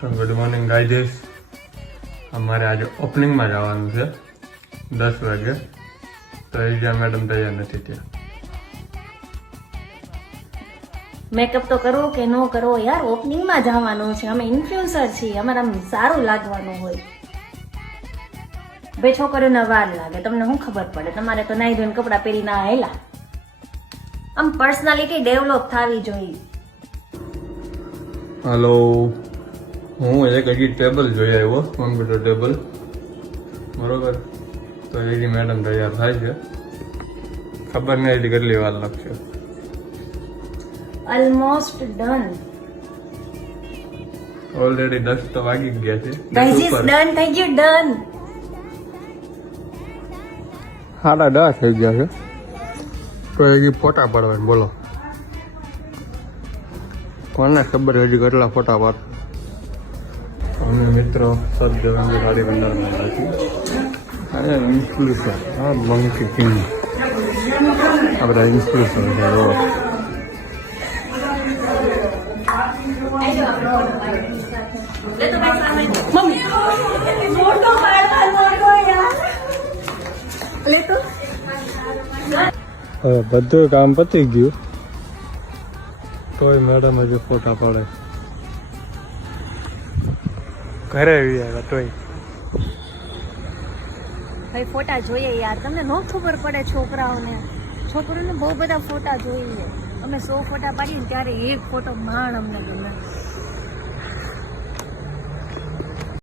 Good morning guys. અમારે આજે ઓપનિંગમાં જવાનું છે 10 વાગે, તો એ જ્યાં મેડમ તૈયાર નથી ત્યાં. મેકઅપ તો કરવો કે ન કરવો યાર, ઓપનિંગમાં જવાનું છે. અમે ઇન્ફ્લુએન્સર છીએ, અમારે આમ સારું લાગવાનું હોય. બે છોકરીઓને વાર લાગે, તમને શું ખબર પડે? તમારે તો નાઈ ધોઈને કપડાં પહેરી ના આવેલા. આમ પર્સનાલિટી ડેવલપ થવી જોઈએ. હાલો, હું એક હજી ટેબલ જોઈ આવ્યો, કોમ્પ્યુટર ટેબલ, બરોબર. તો એની મેડમ તૈયાર થાય છે, ખબર નહીં હજી કેટલી વાર લાગશે. Almost done. ઓલરેડી 10 તો વાગી જ ગયા છે. ગાઈઝ ઇઝ ડન, થઈ ગયું ડન. 10:30 થઈ ગયા છે, તો હજી ફોટા પાડવાના. બોલો કોને ખબર હજી કેટલા ફોટા પાડ. અમે મિત્રો સબ જવાની ગાડી બંધારમાં રાખી. અરે ઇન્ફ્લુએન્સર, હા મંકી કિંગ, આ બધા ઇન્ફ્લુએન્સર છે. હવે બધું કામ પતી ગયું, તોય મેડમ હજી ફોટા પાડે. ઘરે આવી આવ્યા તોય ભાઈ ફોટા જોઈએ યાર, તમને ન ખબર પડે છોકરાઓને બહુ બધા ફોટા જોઈએ. અમે 100 ફોટા પાડીએ ને ત્યારે એક ફોટો માંડ અમને ગમે.